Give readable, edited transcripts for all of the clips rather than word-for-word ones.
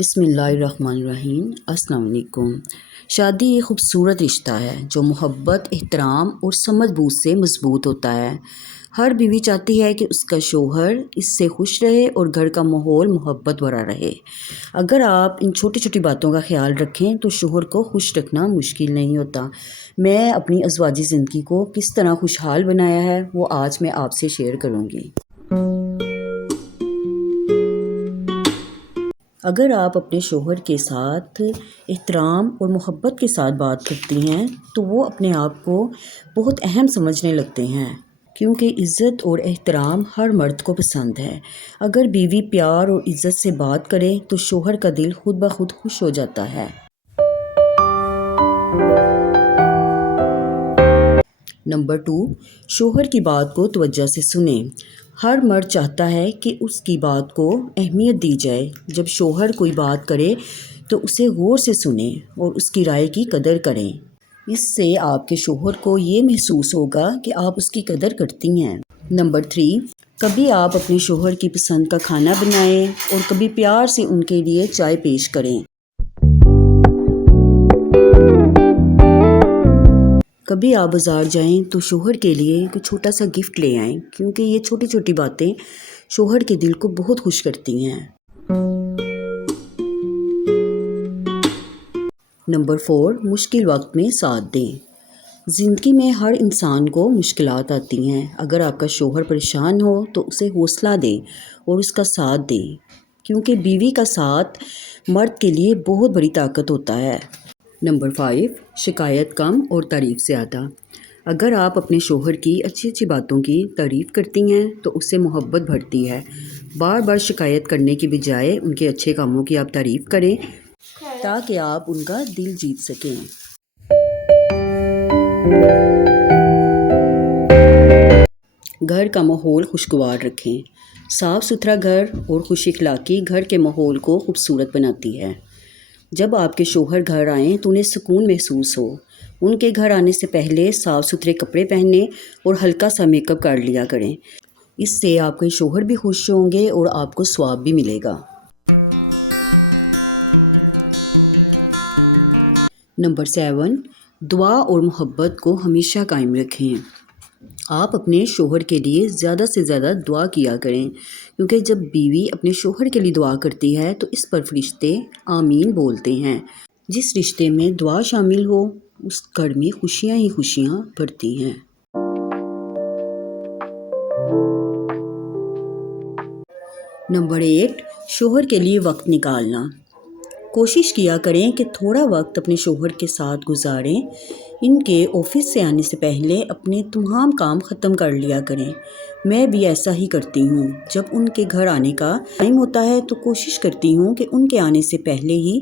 بسم اللہ الرحمن الرحیم۔ السلام علیکم۔ شادی ایک خوبصورت رشتہ ہے جو محبت، احترام اور سمجھ بوجھ سے مضبوط ہوتا ہے۔ ہر بیوی چاہتی ہے کہ اس کا شوہر اس سے خوش رہے اور گھر کا ماحول محبت بھرا رہے۔ اگر آپ ان چھوٹی چھوٹی باتوں کا خیال رکھیں تو شوہر کو خوش رکھنا مشکل نہیں ہوتا۔ میں اپنی ازواجی زندگی کو کس طرح خوشحال بنایا ہے وہ آج میں آپ سے شیئر کروں گی۔ اگر آپ اپنے شوہر کے ساتھ احترام اور محبت کے ساتھ بات کرتی ہیں تو وہ اپنے آپ کو بہت اہم سمجھنے لگتے ہیں، کیونکہ عزت اور احترام ہر مرد کو پسند ہے۔ اگر بیوی پیار اور عزت سے بات کرے تو شوہر کا دل خود بخود خوش ہو جاتا ہے۔ نمبر 2، شوہر کی بات کو توجہ سے سنیں۔ ہر مرد چاہتا ہے کہ اس کی بات کو اہمیت دی جائے۔ جب شوہر کوئی بات کرے تو اسے غور سے سنیں اور اس کی رائے کی قدر کریں۔ اس سے آپ کے شوہر کو یہ محسوس ہوگا کہ آپ اس کی قدر کرتی ہیں۔ نمبر 3، کبھی آپ اپنے شوہر کی پسند کا کھانا بنائیں اور کبھی پیار سے ان کے لیے چائے پیش کریں۔ کبھی آپ بازار جائیں تو شوہر کے لیے کوئی چھوٹا سا گفٹ لے آئیں، کیونکہ یہ چھوٹی چھوٹی باتیں شوہر کے دل کو بہت خوش کرتی ہیں۔ نمبر 4، مشکل وقت میں ساتھ دیں۔ زندگی میں ہر انسان کو مشکلات آتی ہیں۔ اگر آپ کا شوہر پریشان ہو تو اسے حوصلہ دیں اور اس کا ساتھ دیں، کیونکہ بیوی کا ساتھ مرد کے لیے بہت بڑی طاقت ہوتا ہے۔ نمبر 5، شکایت کم اور تعریف زیادہ۔ اگر آپ اپنے شوہر کی اچھی اچھی باتوں کی تعریف کرتی ہیں تو اس سے محبت بڑھتی ہے۔ بار بار شکایت کرنے کی بجائے ان کے اچھے کاموں کی آپ تعریف کریں تاکہ آپ ان کا دل جیت سکیں۔ گھر کا ماحول خوشگوار رکھیں۔ صاف ستھرا گھر اور خوش اخلاقی گھر کے ماحول کو خوبصورت بناتی ہے۔ جب آپ کے شوہر گھر آئیں تو انہیں سکون محسوس ہو۔ ان کے گھر آنے سے پہلے صاف ستھرے کپڑے پہنیں اور ہلکا سا میک اپ کر لیا کریں۔ اس سے آپ کے شوہر بھی خوش ہوں گے اور آپ کو ثواب بھی ملے گا۔ نمبر 7، دعا اور محبت کو ہمیشہ قائم رکھیں۔ آپ اپنے شوہر کے لیے زیادہ سے زیادہ دعا کیا کریں، کیونکہ جب بیوی اپنے شوہر کے لیے دعا کرتی ہے تو اس پر فرشتے آمین بولتے ہیں۔ جس رشتے میں دعا شامل ہو اس گھر میں خوشیاں ہی خوشیاں بڑھتی ہیں۔ نمبر 8، شوہر کے لیے وقت نکالنا۔ کوشش کیا کریں کہ تھوڑا وقت اپنے شوہر کے ساتھ گزاریں۔ ان کے آفس سے آنے سے پہلے اپنے تمام کام ختم کر لیا کریں۔ میں بھی ایسا ہی کرتی ہوں۔ جب ان کے گھر آنے کا ٹائم ہوتا ہے تو کوشش کرتی ہوں کہ ان کے آنے سے پہلے ہی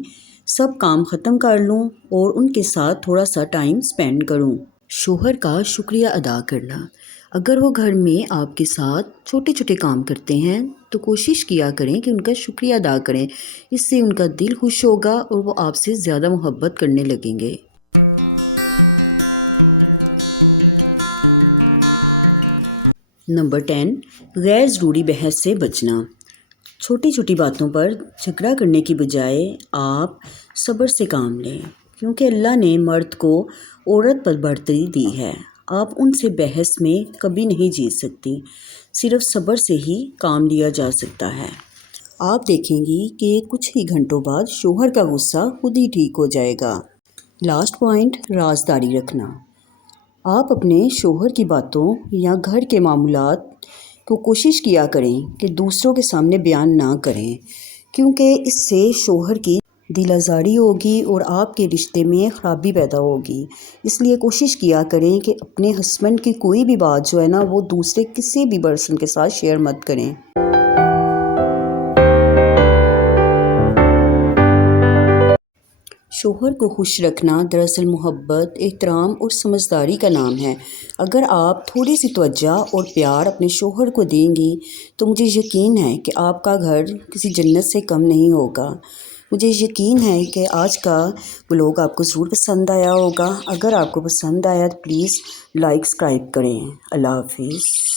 سب کام ختم کر لوں اور ان کے ساتھ تھوڑا سا ٹائم سپینڈ کروں۔ شوہر کا شکریہ ادا کرنا۔ اگر وہ گھر میں آپ کے ساتھ چھوٹے چھوٹے کام کرتے ہیں تو کوشش کیا کریں کہ ان کا شکریہ ادا کریں۔ اس سے ان کا دل خوش ہوگا اور وہ آپ سے زیادہ محبت کرنے لگیں گے۔ نمبر 10، غیر ضروری بحث سے بچنا۔ چھوٹی چھوٹی باتوں پر جھگڑا کرنے کی بجائے آپ صبر سے کام لیں، کیونکہ اللہ نے مرد کو عورت پر برتری دی ہے۔ آپ ان سے بحث میں کبھی نہیں جیت سکتی۔ صرف صبر سے ہی کام لیا جا سکتا ہے۔ آپ دیکھیں گی کہ کچھ ہی گھنٹوں بعد شوہر کا غصہ خود ہی ٹھیک ہو جائے گا۔ لاسٹ پوائنٹ، رازداری رکھنا۔ آپ اپنے شوہر کی باتوں یا گھر کے معاملات کو کوشش کیا کریں کہ دوسروں کے سامنے بیان نہ کریں، کیونکہ اس سے شوہر کی دل آزاری ہوگی اور آپ کے رشتے میں خرابی پیدا ہوگی۔ اس لیے کوشش کیا کریں کہ اپنے ہسبینڈ کی کوئی بھی بات جو ہے نا وہ دوسرے کسی بھی پرسن کے ساتھ شیئر مت کریں۔ شوہر کو خوش رکھنا دراصل محبت، احترام اور سمجھداری کا نام ہے۔ اگر آپ تھوڑی سی توجہ اور پیار اپنے شوہر کو دیں گی تو مجھے یقین ہے کہ آپ کا گھر کسی جنت سے کم نہیں ہوگا۔ مجھے یقین ہے کہ آج کا بلاگ آپ کو ضرور پسند آیا ہوگا۔ اگر آپ کو پسند آیا تو پلیز لائک سبسکرائب کریں۔ اللہ حافظ۔